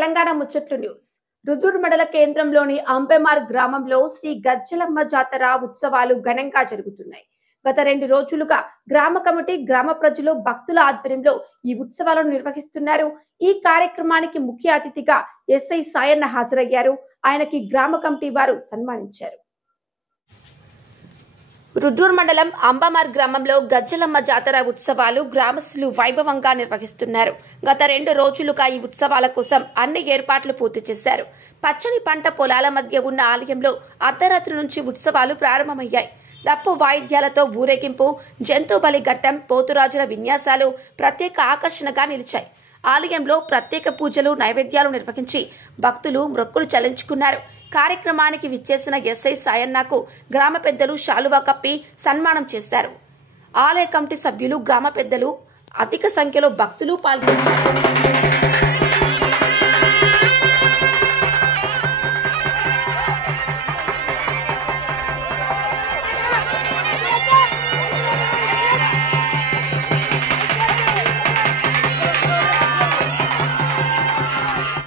తెలంగాణ ముచ్చట్లు న్యూస్. రుద్రూర్ మండల కేంద్రంలోని అంబెమార్ గ్రామంలో శ్రీ గజ్జలమ్మ జాతర ఉత్సవాలు ఘనంగా జరుగుతున్నాయి. గత 2 రోజులుగా గ్రామ కమిటీ, గ్రామ ప్రజలు, భక్తుల ఆధ్వర్యంలో ఈ ఉత్సవాలను నిర్వహిస్తున్నారు. ఈ కార్యక్రమానికి ముఖ్య అతిథిగా ఎస్ఐ సాయన్న హాజరయ్యారు. ఆయనకి గ్రామ కమిటీ వారు సన్మానించారు. రుద్రూర్ మండలం అంబమార్ గ్రామంలో గజ్జలమ్మ జాతర ఉత్సవాలు గ్రామస్తులు వైభవంగా నిర్వహిస్తున్నారు. గత 2 రోజులుగా ఈ ఉత్సవాల కోసం అన్ని ఏర్పాట్లు పూర్తి చేశారు. పచ్చని పంట పొలాల మధ్య ఉన్న ఆలయంలో అర్ధరాత్రి నుంచి ఉత్సవాలు ప్రారంభమయ్యాయి. డప్పు వాయిద్యాలతో ఊరేగింపు, జంతు బలి ఘట్టం, పోతురాజుల విన్యాసాలు ప్రత్యేక ఆకర్షణగా నిలిచాయి. ఆలయంలో ప్రత్యేక పూజలు, నైవేద్యాలు నిర్వహించి భక్తులు మొక్కులు చెల్లించుకున్నారు. కార్యక్రమానికి విచ్చేసిన ఎస్ఐ సాయన్నకు గ్రామ పెద్దలు శాలువా కప్పి సన్మానం చేశారు. ఆలయ కమిటీ సభ్యులు, గ్రామ పెద్దలు, అధిక సంఖ్యలో భక్తులు పాల్గొన్నారు.